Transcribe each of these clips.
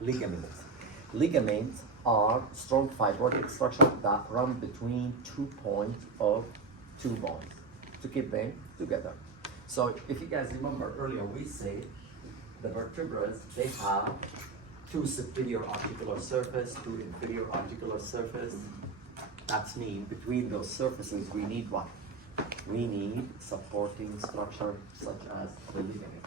ligaments. Ligaments are strong fibrotic structure that run between 2 points of 2 bones to keep them together. So if you guys remember earlier, we said the vertebrae, they have 2 superior articular surface, 2 inferior articular surface. That's mean between those surfaces we need what? We need supporting structure such as the ligament.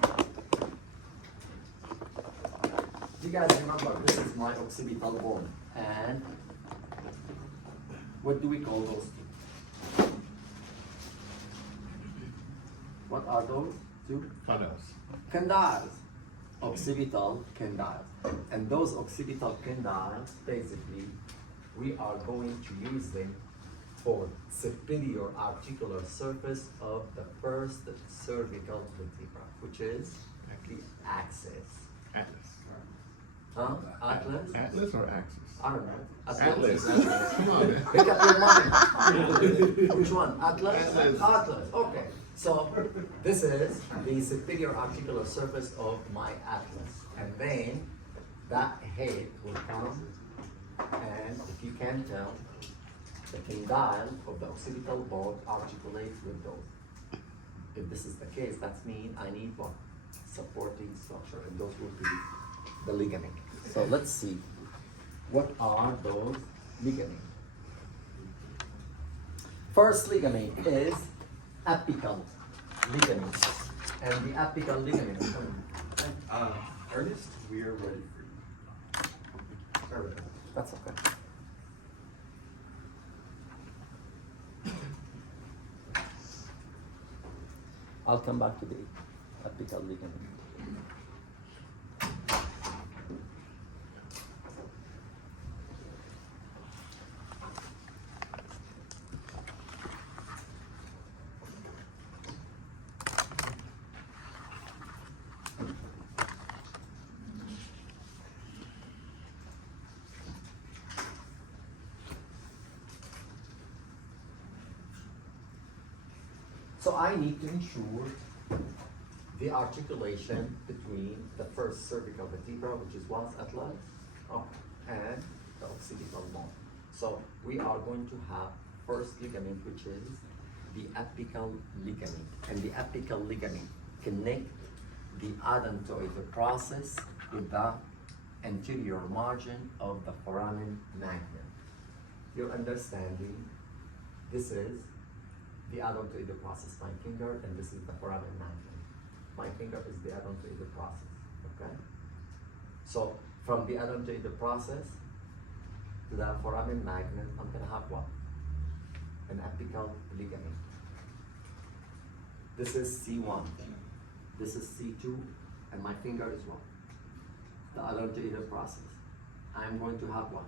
Do you guys remember, this is my occipital bone, and what do we call those two? What are those two? Condyles. Condyles. Occipital condyles. And those occipital condyles, basically, we are going to use them for superior articular surface of the first cervical vertebra, which is the axis. Atlas. Huh? Atlas? Atlas or axis? I don't know. Atlas. Come on, man. Pick up your mind. Which one? Atlas? Atlas. Atlas. Okay. So this is the superior articular surface of my atlas. And then that head will come, and if you can tell, the condyle of the occipital bone articulates with those. If this is the case, that means I need what? Supporting structure, and those will be the ligament. So let's see, what are those ligaments? First ligament is apical ligament, and the apical ligament. Ernest, we are ready for you. That's okay. I'll come back to the apical ligament. So I need to ensure the articulation between the first cervical vertebra, which is what's atlas, and the occipital bone. So we are going to have first ligament, which is the apical ligament. And the apical ligament connect the odontoid process with the anterior margin of the foramen magnum. You're understanding? This is the odontoid process, my finger, and this is the foramen magnum. My finger is the odontoid process, okay? So from the odontoid process to the foramen magnum, I'm gonna have what? An apical ligament. This is C1, this is C2, and my finger is what? The odontoid process. I'm going to have what?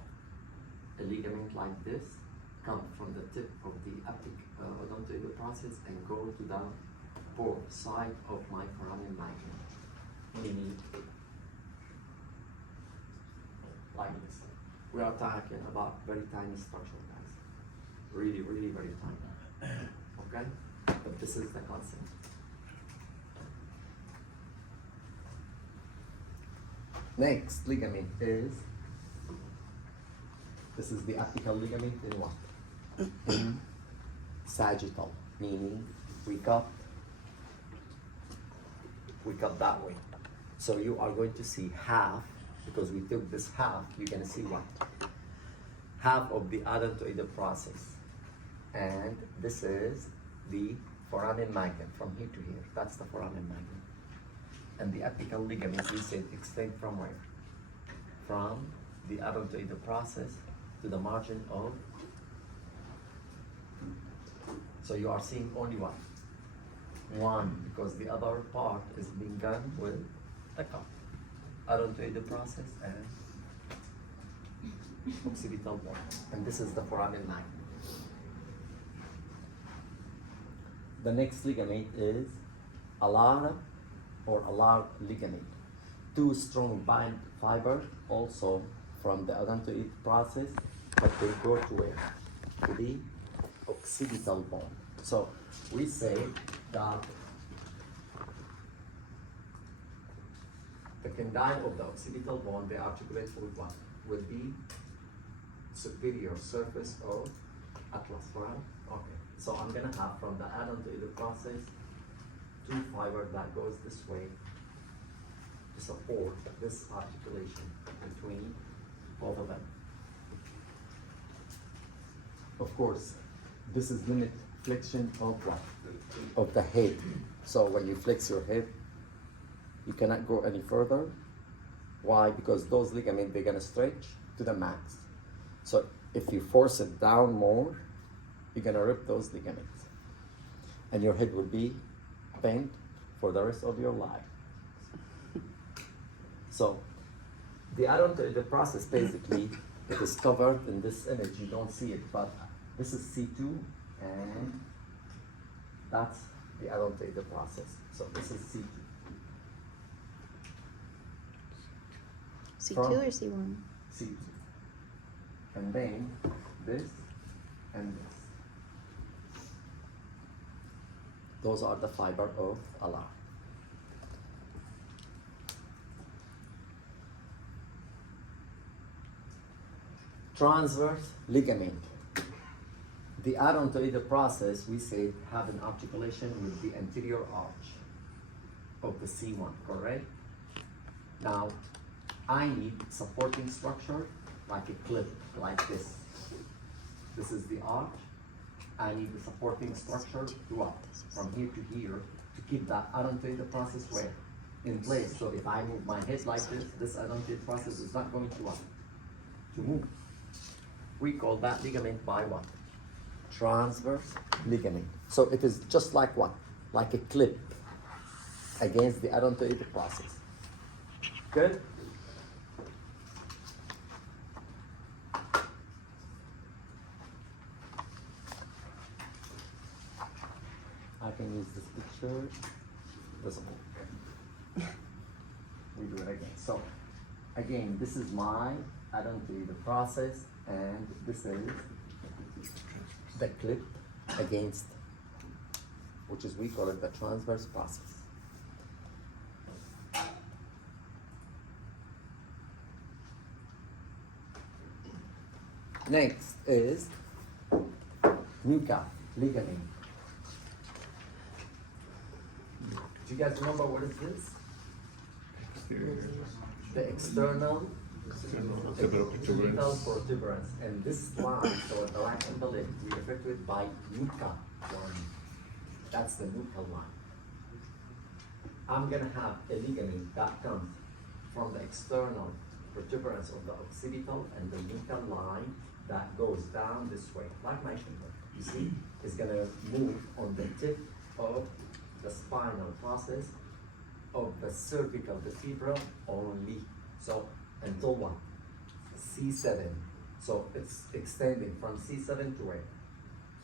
A ligament like this, come from the tip of the odontoid process and go to the fourth side of my foramen magnum. Meaning, like this. We are talking about very tiny structure, guys. Really, really very tiny. Okay? But this is the concept. Next ligament is, this is the apical ligament in what? In sagittal, meaning we cut that way. So you are going to see half, because we took this half, you're going to see what? Half of the odontoid process. And this is the foramen magnum, from here to here. That's the foramen magnum. And the apical ligament, we said, extend from where? From the odontoid process to the margin of. So you are seeing only one, because the other part is being done with the cup. Odontoid process and occipital bone. And this is the foramen magnum. The next ligament is alar or alar ligament. 2 strong bind fibers also from the odontoid process, but they go to where? To the occipital bone. So we say that The condyle of the occipital bone, they articulate with what? With the superior surface of atlas, right? Okay, so I'm gonna have from the add-on to the process, two fiber that goes this way to support this articulation between both of them. Of course, this is limit flexion of what? Of the head. So when you flex your head, you cannot go any further. Why? Because those ligaments, they're gonna stretch to the max. So if you force it down more, you're gonna rip those ligaments. And your head will be bent for the rest of your life. So the add-on to the process, basically, it is covered in this image. You don't see it, but this is C2, and that's the add-on to the process. So this is C2. C2 From- or C1? C2. And then this and this. Those are the fiber of alarm. Transverse ligament. The add-on to the process, we said, have an articulation with the anterior arch of the C1, correct? Now, I need supporting structure like a clip, like this. This is the arch. I need the supporting structure to what? From here to here, to keep that add-on to the process where? In place. So if I move my head like this add-on to the process is not going to what? To move. We call that ligament by what? Transverse ligament. So it is just like what? Like a clip against the add-on to the process. Good? I can use this picture. Doesn't work. We do it again. So again, this is my add-on to the process, and this is the clip against, which is, we call it the transverse process. Next is nuca ligament. Do you guys remember what is this? The external occipital protuberance. And this line, so the line on the left, we refer to it by nuca line. That's the nuca line. I'm gonna have a ligament that comes from the external protuberance of the occipital and the nuca line that goes down this way, like my finger. You see, it's gonna move on the tip of the spinal process of the cervical vertebra only. So until what? C7. So it's extending from C7 to where?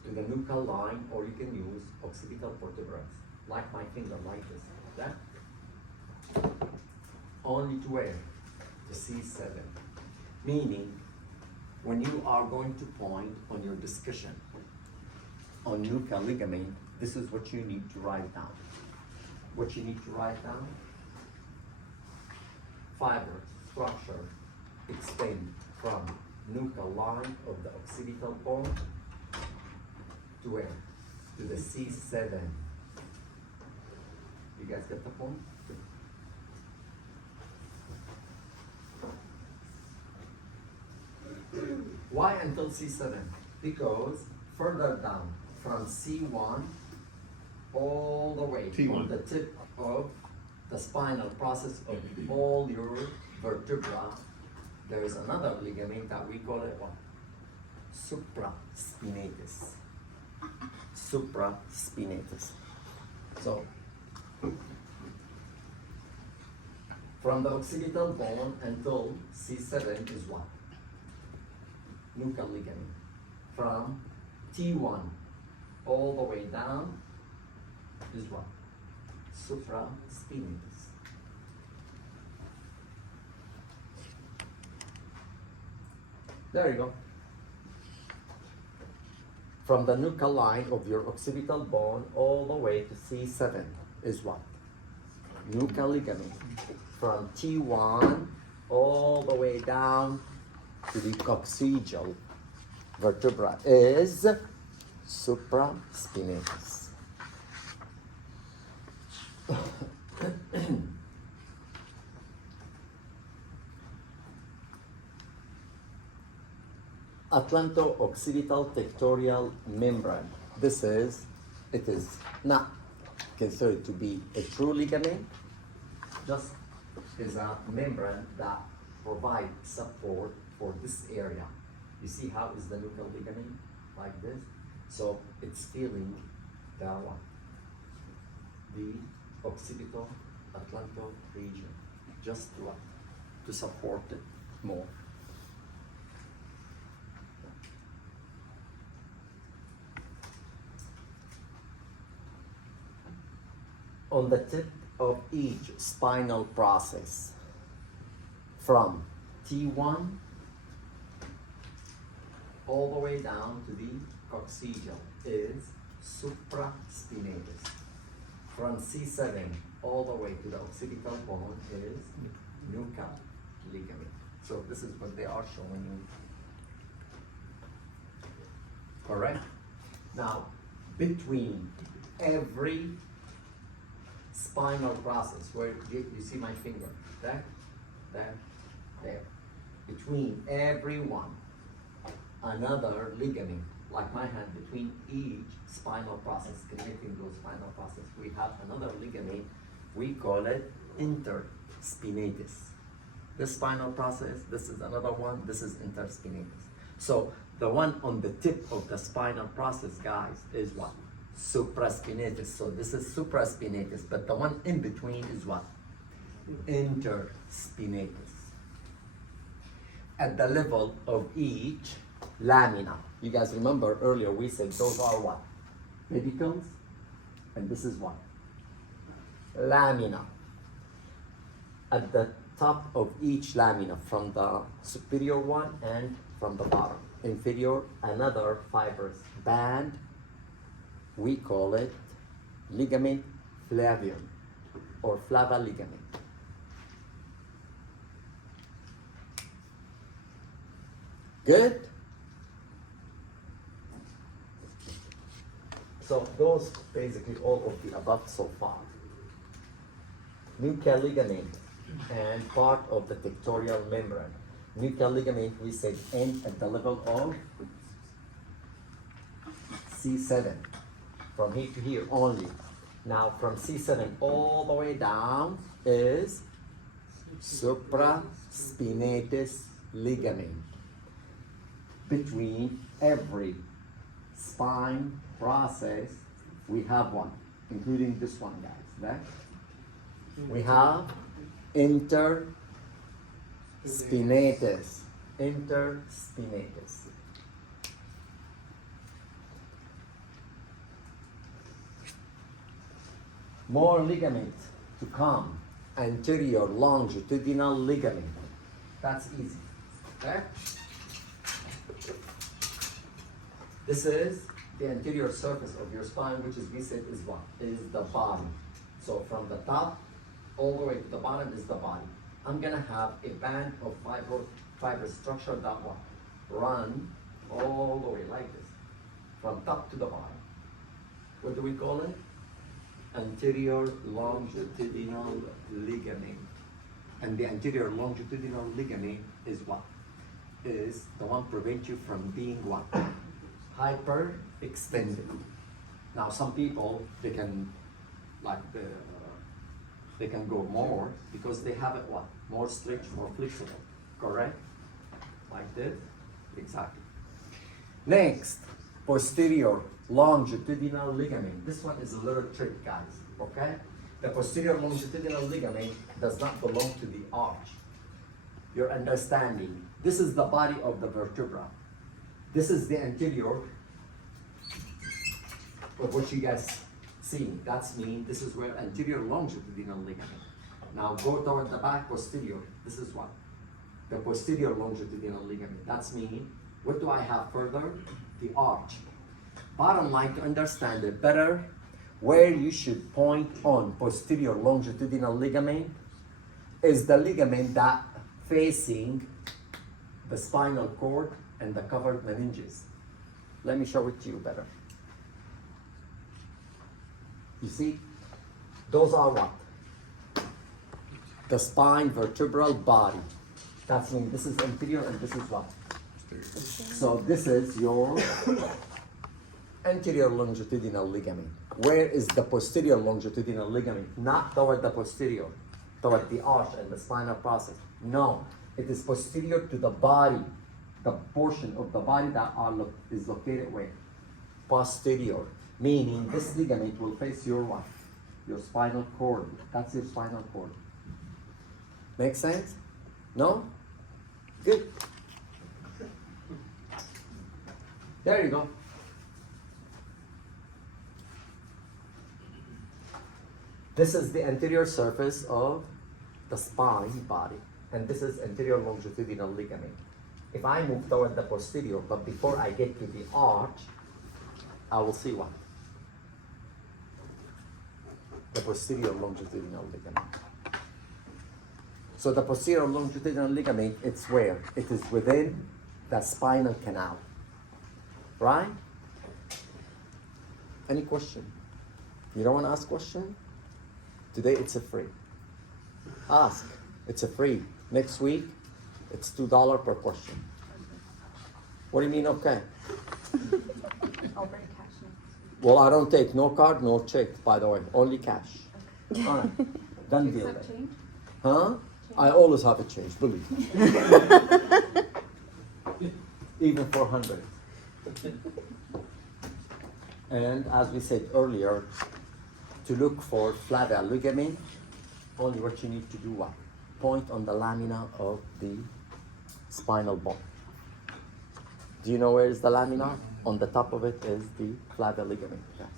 To the nuchal line, or you can use occipital protuberance, like my finger, like this. That only to where? To C7. Meaning, when you are going to point on your discussion on nuchal ligament, this is what you need to write down. What you need to write down: fiber structure extend from nuchal line of the occipital bone to where? To the C7. You guys get the point? Why until C7? Because further down from C1 all the way T1. on the tip of the spinal process of all your vertebra, there is another ligament that we call it what? Supraspinatus. Supraspinatus. So, from the occipital bone until C7 is what? Nuchal ligament. From T1 all the way down is what? Supraspinatus. There you go. From the nuchal line of your occipital bone all the way to C7 is what? Nuchal ligament. from T1 all the way down to the coccygeal vertebra is supraspinatus. Atlanto-occipital tectorial membrane. It is not considered to be a true ligament, just is a membrane that provides support for this area. You see how is the nuchal ligament like this? So it's feeling the what? The occipital atlanto region, just to what? To support it more. On the tip of each spinal process, from T1 all the way down to the coccygeal is supraspinatus. From C7 all the way to the occipital bone is nuchal ligament. So this is what they are showing you. Correct? Now, between every spinal process, where you see my finger, there, there. Between every one, another ligament, like my hand, between each spinal process, connecting those spinal process, we have another ligament, we call it interspinatus. This spinal process, this is another one, this is interspinatus. So the one on the tip of the spinal process, guys, is what? Supraspinatus. So this is supraspinatus, but the one in between is what? Interspinatus. At the level of each lamina. You guys remember earlier we said those are what? Pedicles, and this is what? Lamina. At the top of each lamina, from the superior one and from the bottom. Inferior, another fibrous band. We call it ligament flavium or flava ligament. Good? So those basically all of the above so far. Nuchal ligament and part of the tectorial membrane. Nuchal ligament we said end at the level of C7. From here to here only. Now from C7 all the way down is supraspinatus ligament. Between every spine process, we have one, including this one, guys. Right? We have interspinatus. Interspinatus. More ligament to come. Anterior longitudinal ligament. That's easy. Okay? This is the anterior surface of your spine, which is, we said, is what? Is the body. So from the top all the way to the bottom is the body. I'm gonna have a band of fibrous structure that what? Run all the way like this. From top to the bottom. What do we call it? Anterior longitudinal ligament. And the anterior longitudinal ligament is what? Is the one prevent you from being what? Hyperextended. Now some people, they can they can go more because they have it what? More stretch, more flexible. Correct? Like this? Exactly. Next, posterior longitudinal ligament. This one is a little trick, guys. Okay? The posterior longitudinal ligament does not belong to the arch. Your understanding. This is the body of the vertebra. This is the anterior of what you guys see. That's mean this is where anterior longitudinal ligament. Now go toward the back, posterior. This is what? The posterior longitudinal ligament. That's mean, what do I have further? The arch. Bottom line, to understand it better, where you should point on posterior longitudinal ligament is the ligament that facing the spinal cord and the covered meninges. Let me show it to you better. You see, those are what? The spine vertebral body. That's when this is anterior and this is what? So this is your anterior longitudinal ligament. Where is the posterior longitudinal ligament? Not toward the posterior, toward the arch and the spinal process. No, it is posterior to the body, the portion of the body that is located where? Posterior. Meaning this ligament will face your what? Your spinal cord. That's your spinal cord. Make sense? No? Good. There you go. This is the anterior surface of the spine body, and this is anterior longitudinal ligament. If I move toward the posterior, but before I get to the arch, I will see what? The posterior longitudinal ligament. So the posterior longitudinal ligament, it's where? It is within the spinal canal. Right? Any question? You don't want to ask question? Today it's a free. Ask. It's a free. Next week, it's $2 per question. What do you mean, okay? I'll bring cash next. Well, I don't take no card, no check, by the way. Only cash. All right. Done deal. Accept change? Huh? I always have a change, believe me. Even 400. And as we said earlier, to look for flavial ligament, only what you need to do what? Point on the lamina of the spinal bone. Do you know where is the lamina? On the top of it is the flavial ligament. Yes.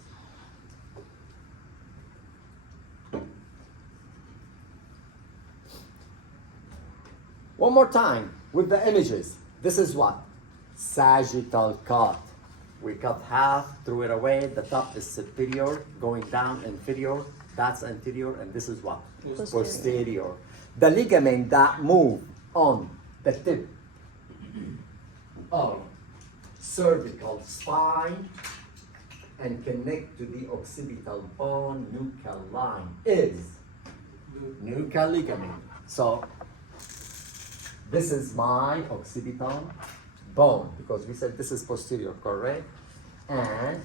One more time with the images. This is what? Sagittal cut. We cut half, threw it away. The top is superior, going down inferior. That's anterior, and this is what? Posterior. The ligament that move on the tip of cervical spine and connect to the occipital bone nuchal line is nuchal ligament. So this is my occipital bone, because we said this is posterior, correct? And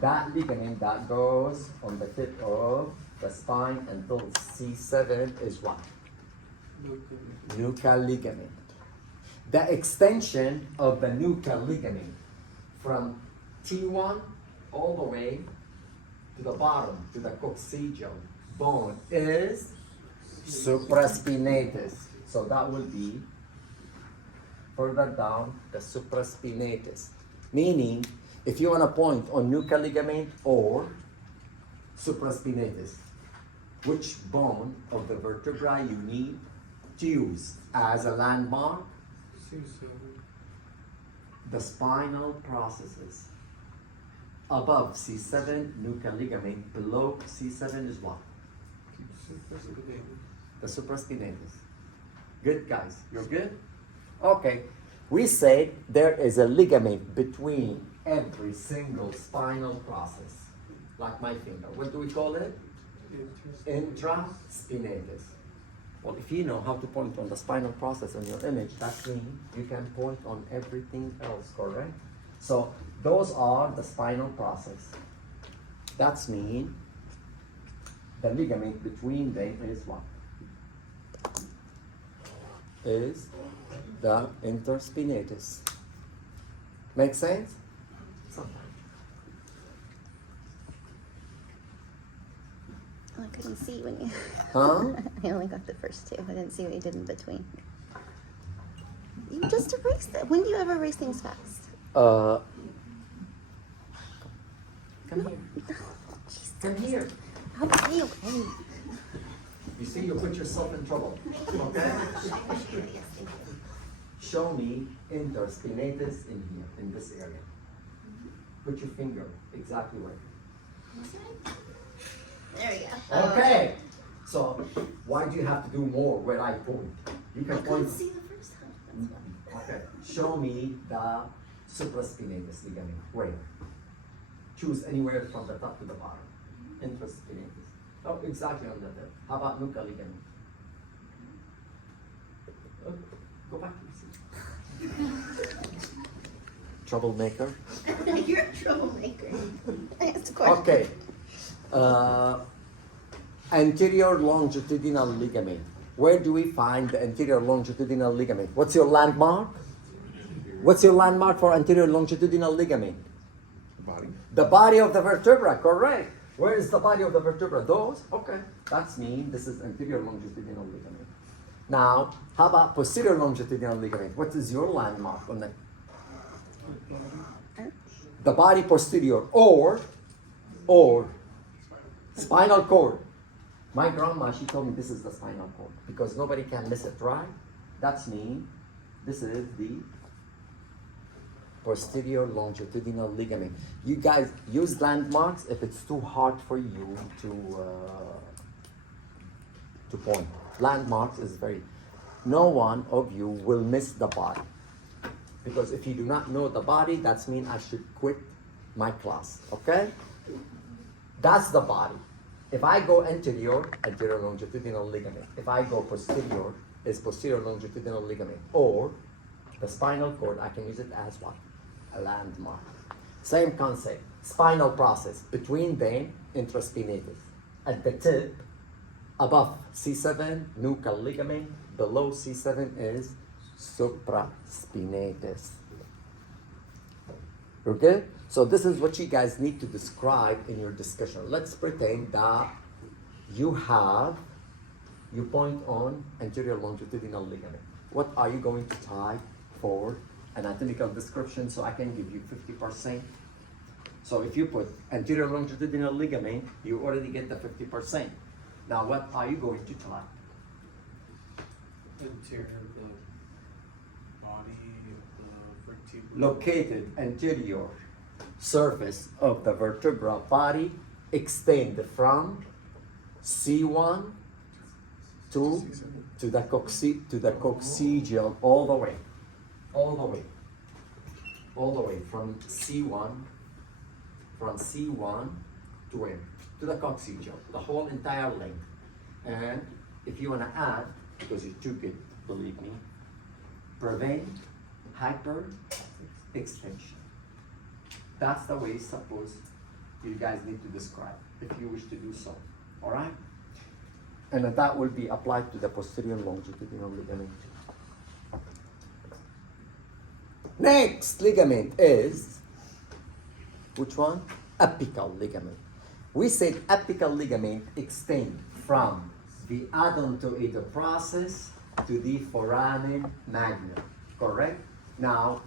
that ligament that goes on the tip of the spine until C7 is what? Nuchal ligament. The extension of the nuchal ligament from T1 all the way to the bottom, to the coccygeal bone, is supraspinatus. So that will be further down the supraspinatus. Meaning, if you want to point on nuchal ligament or supraspinatus, which bone of the vertebra you need to use as a landmark? The spinal processes. Above C7, nuchal ligament. Below C7 is what? The supraspinatus. Good, guys? You're good? Okay. We said there is a ligament between every single spinal process. Like my finger. What do we call it? Intraspinatus. Well, if you know how to point on the spinal process on your image, that means you can point on everything else, correct? So those are the spinal process. That's mean the ligament between them is what? Is the interspinatus. Make sense? Sometimes. Oh, I couldn't see when you. Huh? I only got the first two. I didn't see what you did in between. You just erased it. When do you ever erase things fast? Come here. Jeez. Come here. Okay, okay. You see, you put yourself in trouble. Okay? Show me interspinatus in here, in this area. Put your finger exactly where. There you go. Okay. So why do you have to do more where I point? You I can couldn't point. see the first time. That's why. Okay. Show me the supraspinatus ligament. Where? Choose anywhere from the top to the bottom. Intraspinatus. Oh, exactly on the tip. How about nuchal ligament? Oh, go back to the seat. Troublemaker. You're a troublemaker. I asked a question. Okay. Anterior longitudinal ligament. Where do we find the anterior longitudinal ligament? What's your landmark? What's your landmark for anterior longitudinal ligament? Body. The body of the vertebra, correct. Where is the body of the vertebra? Those? Okay. That's mean this is anterior longitudinal ligament. Now, how about posterior longitudinal ligament? What is your landmark on that? The body posterior or spinal cord. My grandma, she told me this is the spinal cord because nobody can miss it, right? That's mean this is the posterior longitudinal ligament. You guys use landmarks if it's too hard for you to point. Landmarks is very. No one of you will miss the body because if you do not know the body, that's mean I should quit my class. Okay? That's the body. If I go anterior longitudinal ligament. If I go posterior, is posterior longitudinal ligament. Or the spinal cord, I can use it as what? A landmark. Same concept. Spinal process. Between them, intraspinatus. At the tip, above C7, nuchal ligament. Below C7 is supraspinatus. Okay? So this is what you guys need to describe in your discussion. Let's pretend that you point on anterior longitudinal ligament. What are you going to type for anatomical description so I can give you 50%? So if you put anterior longitudinal ligament, you already get the 50%. Now what are you going to type? Interior of the body of the vertebra. Located anterior surface of the vertebra body, extend from C1 to the coccygeal all the way from C1 to where? To the coccygeal, the whole entire length. And if you want to add, because you took it, believe me, prevent hyper extension. That's the way suppose you guys need to describe if you wish to do so. All right? And that will be applied to the posterior longitudinal ligament. Next ligament is which one? Apical ligament. We said apical ligament extend from the odontoid process to the foramen magnum. Correct? Now,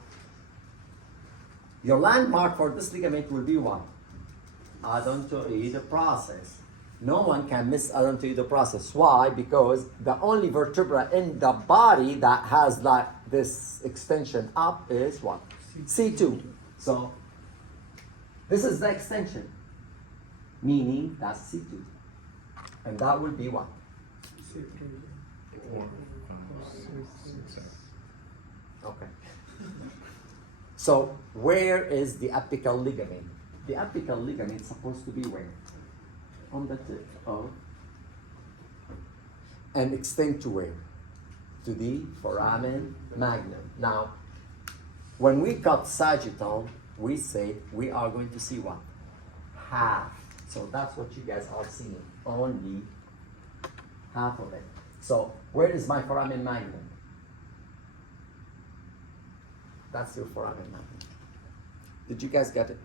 your landmark for this ligament will be what? Odontoid process. No one can miss odontoid process. Why? Because the only vertebra in the body that has like this extension up is what? C2. So this is the extension, meaning that's C2. And that will be what? Okay. So where is the apical ligament? The apical ligament is supposed to be where? On the tip of, and extend to where? To the foramen magnum. Now, when we cut sagittal, we say we are going to see what? Half. So that's what you guys are seeing. Only half of it. So where is my foramen magnum? That's your foramen magnum. Did you guys get it?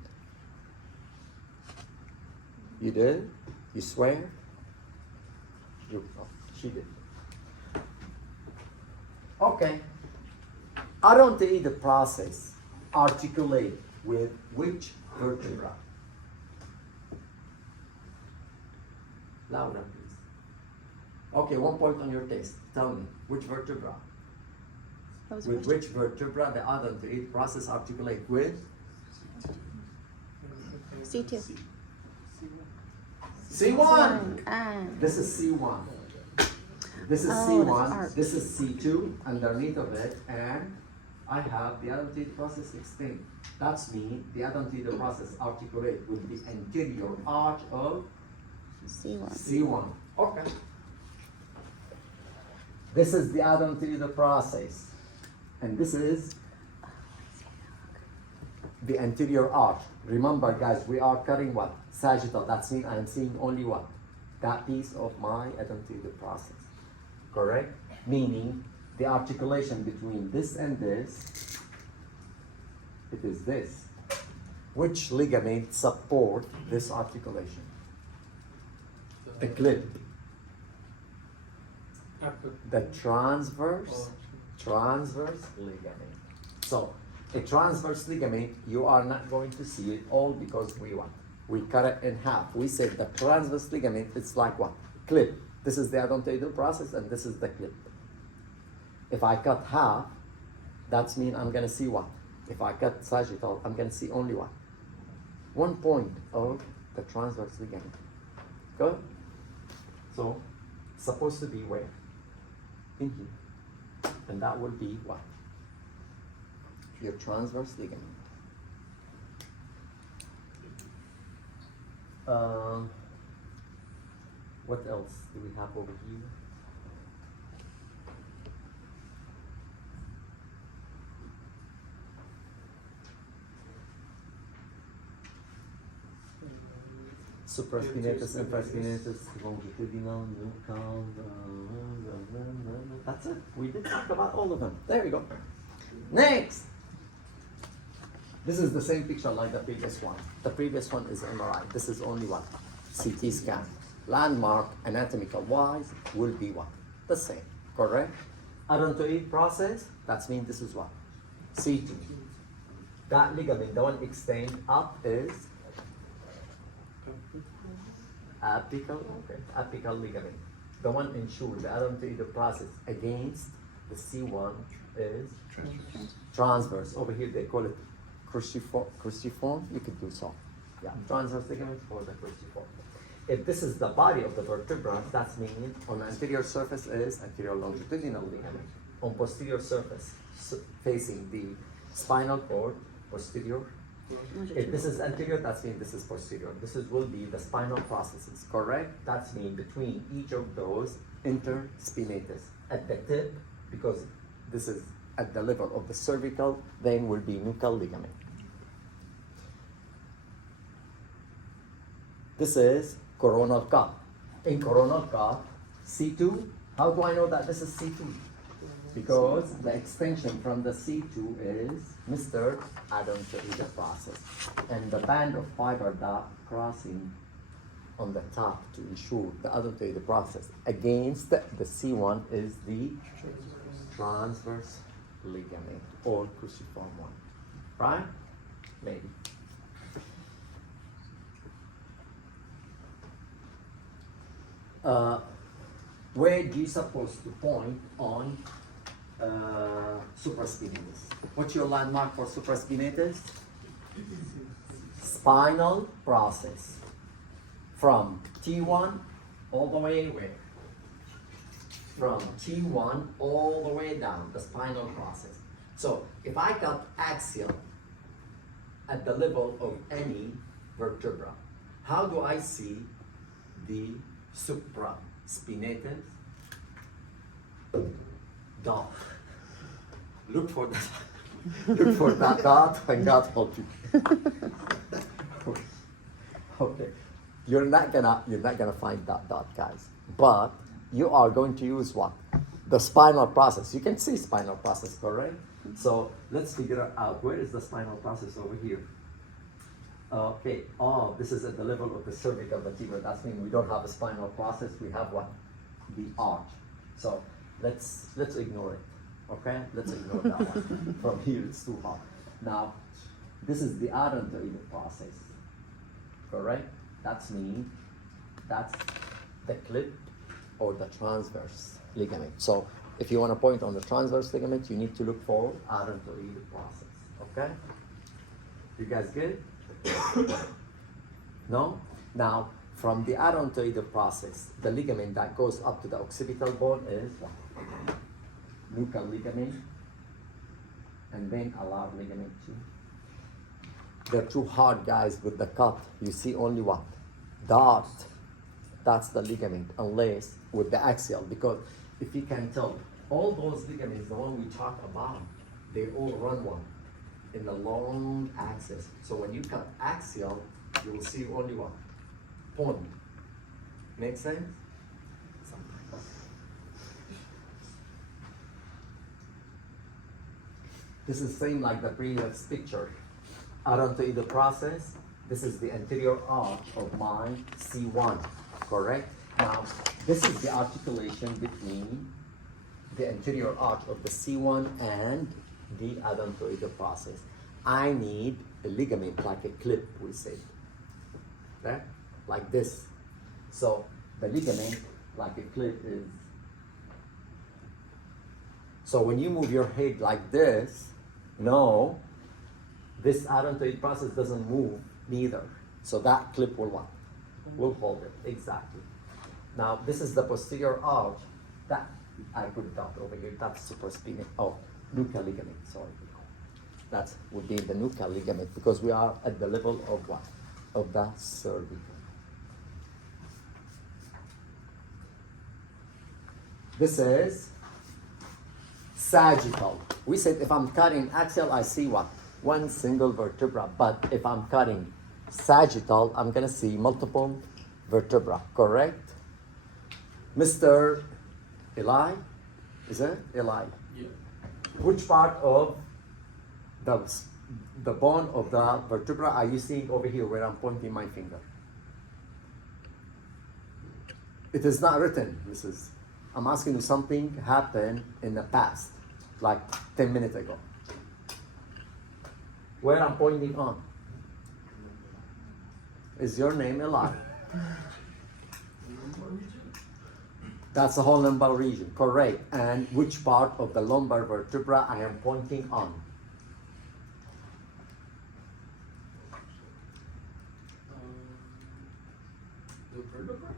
You did? You swear? She did. Okay. Odontoid process articulate with which vertebra? Louder, please. Okay, 1 point on your test. Tell me, which vertebra? With which vertebra the odontoid process articulate with? C2. C1. Ah. This is C1. This is Oh, that's C1. arc. This is C2 underneath of it, and I have the adaptive process extend. That's mean the adaptive process articulate with the anterior arch of C1. C1. Okay. This is the adaptive process, and this is the anterior arch. Remember, guys, we are cutting what? Sagittal. That's mean I am seeing only what? That piece of my adaptive process. Correct? Meaning the articulation between this and this, it is this. Which ligament support this articulation? The clip. The transverse ligament. So a transverse ligament, you are not going to see it all because we what? We cut it in half. We said the transverse ligament, it's like what? Clip. This is the adontoidal process and this is the clip. If I cut half, that's mean I'm gonna see what? If I cut sagittal, I'm gonna see only what? One point of the transverse ligament. Good? So, supposed to be where? In here. And that will be what? Your transverse ligament. What else do we have over here? Supraspinatus, infraspinatus, longitudinal, nuchal, that's it. We did talk about all of them. There we go. Next! This is the same picture like the previous one. The previous one is MRI. This is only what? CT scan. Landmark, anatomical wise, will be what? The same, correct? Adontoid process, that means this is what? C2. That ligament, the one extend up is apical, okay, apical ligament. The one ensure the adontoid process against the C1 is transverse. Over here they call it cruciform. You could do so. Yeah, transverse ligament for the cruciform. If this is the body of the vertebra, that means on the anterior surface is anterior longitudinal ligament. On posterior surface, facing the spinal cord, posterior. If this is anterior, that means this is posterior. This will be the spinal processes, correct? That means between each of those interspinatus. At the tip, because this is at the level of the cervical, then will be nuchal ligament. This is coronal cup. In coronal cup, C2, how do I know that this is C2? Because the extension from the C2 is Mr. Adontoid process. And the band of fiber that crossing on the top to ensure the adontoid process against the C1 is the transverse ligament or cruciform one. Right? Maybe. Where do you suppose to point on supraspinatus? What's your landmark for supraspinatus? Spinal process. From T1 all the way where? From T1 all the way down, the spinal process. So if I cut axial at the level of any vertebra, how do I see the supraspinatus dot? Look for that. Look for that dot, and God help you. Okay, you're not gonna find that dot, guys. But you are going to use what? The spinal process. You can see spinal process, correct? So let's figure out where is the spinal process over here. Okay, oh, this is at the level of the cervical vertebra. That means we don't have a spinal process, we have what? The arch. So let's ignore it, okay? Let's ignore that one. From here, it's too hot. Now, this is the adontoid process, correct? That's mean, that's the clip or the transverse ligament. So if you want to point on the transverse ligament, you need to look for adontoid process, okay? You guys good? No? Now, from the odontoid process, the ligament that goes up to the occipital bone is what? Nuchal ligament, and then alar ligament too. They're too hard, guys, with the cut. You see only what? Dot. That's the ligament, unless with the axial, because if you can tell, all those ligaments, the one we talk about, they all run one in the long axis. So when you cut axial, you will see only one. Point. Make sense? Sometimes. This is same like the previous picture. Odontoid process. This is the anterior arch of my C1, correct? Now, this is the articulation between the anterior arch of the C1 and the odontoid process. I need a ligament like a clip, we say, okay? Like this. So the ligament like a clip is, so when you move your head like this, no, this odontoid process doesn't move neither. So that clip will what? Will hold it, exactly. Now this is the posterior arch. That, I put it out over here, that's supraspinatus, oh, nuchal ligament, sorry. That would be the nuchal ligament because we are at the level of what? Of the cervical. This is sagittal. We said if I'm cutting axial, I see what? One single vertebra. But if I'm cutting sagittal, I'm gonna see multiple vertebra, correct? Mr. Eli, is it? Eli. Yeah. Which part of the bone of the vertebra are you seeing over here where I'm pointing my finger? It is not written, I'm asking you something happened in the past, like 10 minutes ago. Where I'm pointing on? Is your name Eli? That's the whole lumbar region, correct. And which part of the lumbar vertebra I am pointing on? The vertebra?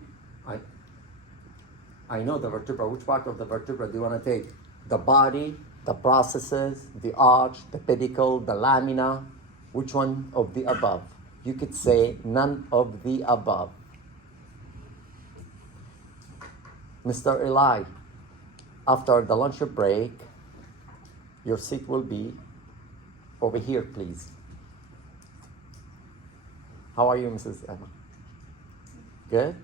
I know the vertebra. Which part of the vertebra do you want to take? The body, the processes, the arch, the pedicle, the lamina? Which one of the above? You could say none of the above. Mr. Eli, after the lunch break, your seat will be over here, please. How are you, Mrs. Emma? Good?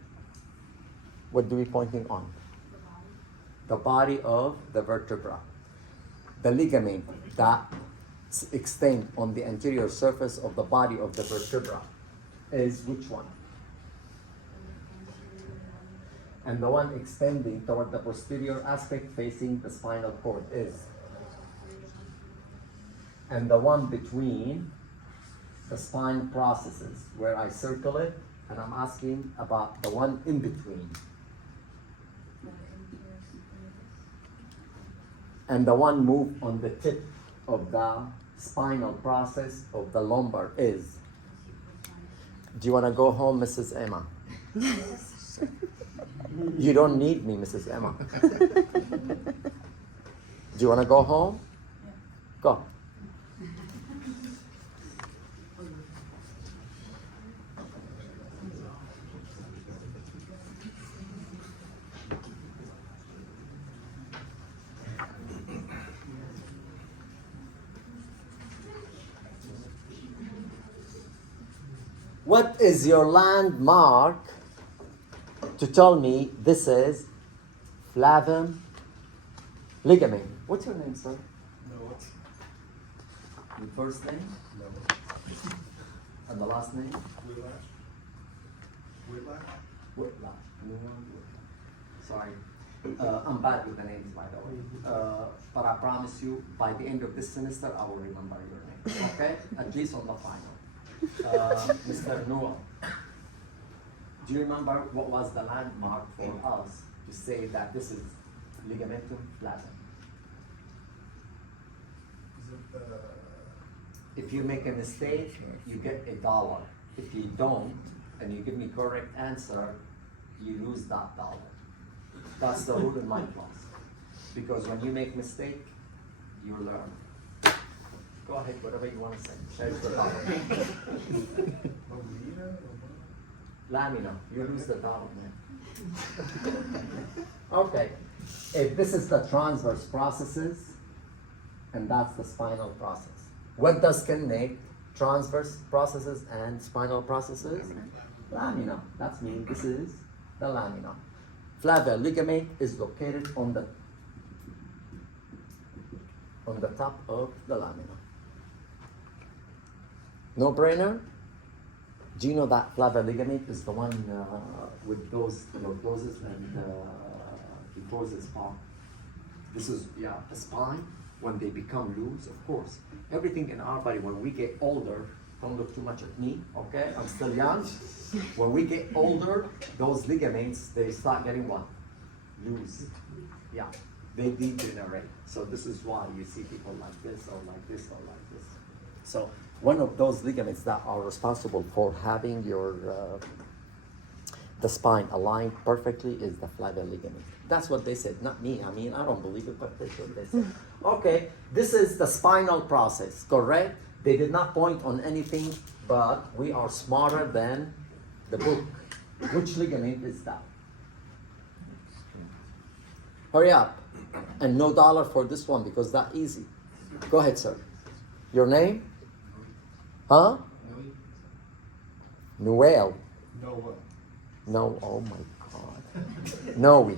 What do we pointing on? The body of the vertebra. The ligament that extend on the anterior surface of the body of the vertebra is which one? And the one extending toward the posterior aspect facing the spinal cord is? And the one between the spine processes, where I circle it, and I'm asking about the one in between. And the one move on the tip of the spinal process of the lumbar is? Do you want to go home, Mrs. Emma? You don't need me, Mrs. Emma. Do you want to go home? Go. What is your landmark to tell me this is flavum ligament? What's your name, sir? No. Your first name? No. And the last name? Whiplash. Whiplash. Whiplash. Sorry. I'm bad with the names, by the way. But I promise you, by the end of this semester, I will remember your name. Okay? At least on the final. Mr. Noah, do you remember what was the landmark for us to say that this is ligamentum flavum? Is it If you make a mistake, you get $1. If you don't, and you give me correct answer, you lose that dollar. That's the rule in my class. Because when you make mistake, you learn. Go ahead, whatever you want to say. Share the dollar. Lamina, you lose the dollar, man. Okay, if this is the transverse processes, and that's the spinal process. What does Ken make? Transverse processes and spinal processes? Lamina. That's mean this is the lamina. Flavial ligament is located on the top of the lamina. No brainer? Do you know that flavial ligament is the one with those lordosis and deposis part? This is the spine. When they become loose, of course, everything in our body, when we get older, don't look too much at me, okay? I'm still young. When we get older, those ligaments, they start getting what? Loose. Yeah, they degenerate. So this is why you see people like this or like this or like this. So one of those ligaments that are responsible for having your the spine aligned perfectly is the flavial ligament. That's what they said, not me. I mean, I don't believe it, but that's what they said. Okay, this is the spinal process, correct? They did not point on anything, but we are smarter than the book. Which ligament is that? Hurry up. And no dollar for this one because that's easy. Go ahead, sir. Your name? Huh? Noel. Noah. No, oh my God. Noe.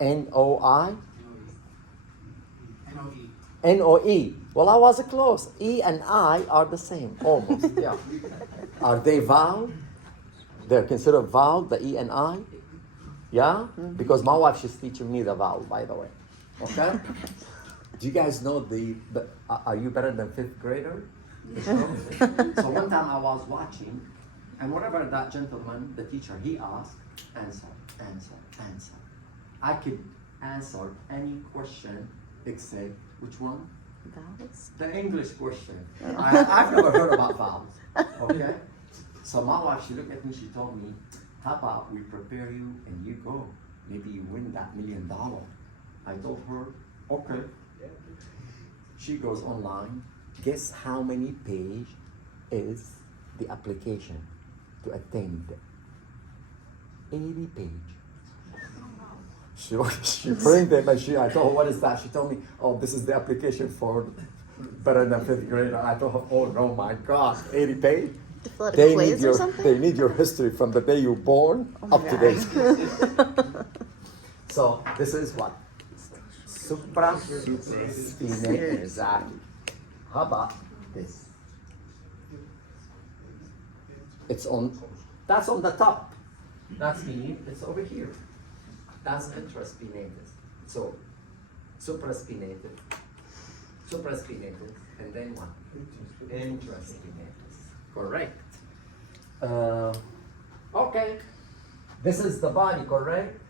N-O-I? N-O-E. N-O-E. Well, I was close. E and I are the same, almost, yeah. Are they vowel? They're considered vowel, the E and I? Yeah? Because my wife, she's teaching me the vowel, by the way. Okay? Do you guys know are you better than 5th grader? So one time I was watching, and whatever that gentleman, the teacher, he asked, answer. I could answer any question except which one? Vowels? The English question. I've never heard about vowels. Okay? So my wife, she looked at me, she told me, how about we prepare you and you go. Maybe you win that $1 million. I told her, okay. She goes online. Guess how many page is the application to attend? 80 page. She printed and I told her, what is that? She told me, oh, this is the application for better than 5th grade. I told her, oh no, my God, 80 page? To fill out a quiz or something? They need your history from the day you were born up to date. So this is what? Supraspinatus. Exactly. How about this? That's on the top. That's meaning it's over here. That's intraspinatus. So supraspinatus, and then what? Intraspinatus. Correct. Okay. This is the body, correct?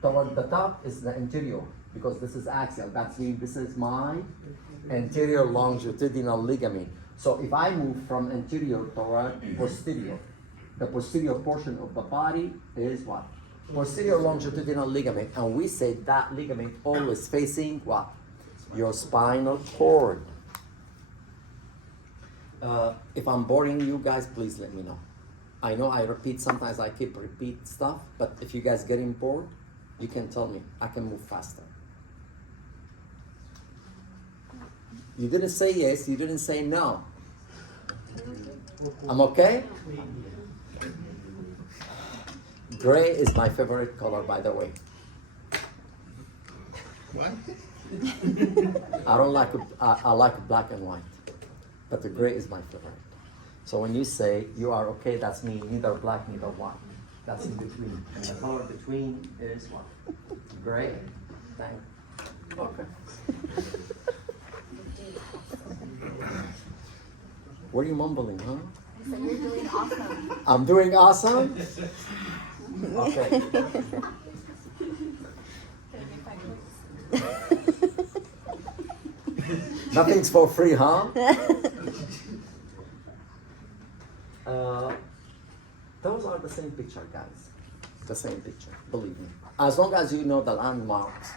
Toward the top is the anterior, because this is axial. That means this is my anterior longitudinal ligament. So if I move from anterior toward posterior, the posterior portion of the body is what? Posterior longitudinal ligament. And we say that ligament always facing what? Your spinal cord. If I'm boring you guys, please let me know. I know I repeat, sometimes I keep repeat stuff, but if you guys getting bored, you can tell me. I can move faster. You didn't say yes, you didn't say no. I'm okay? Gray is my favorite color, by the way. What? I don't like I like black and white, but the gray is my favorite. So when you say you are okay, that's me, neither black, neither white. That's in between. And the color between is what? Gray. Thank you. Okay. What are you mumbling, huh? I said you're doing awesome. I'm doing awesome? Okay. Nothing's for free, huh? Those are the same picture, guys. The same picture, believe me. As long as you know the landmarks,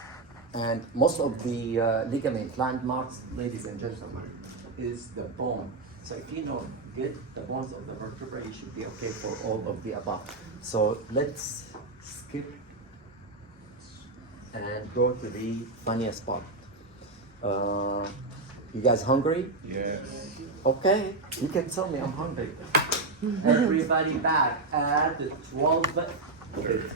and most of the ligament landmarks, ladies and gentlemen, is the bone. So if you know, get the bones of the vertebrae, you should be okay for all of the above. So let's skip and go to the funniest part. You guys hungry? Yes. Okay, you can tell me I'm hungry. Everybody back at 12:15.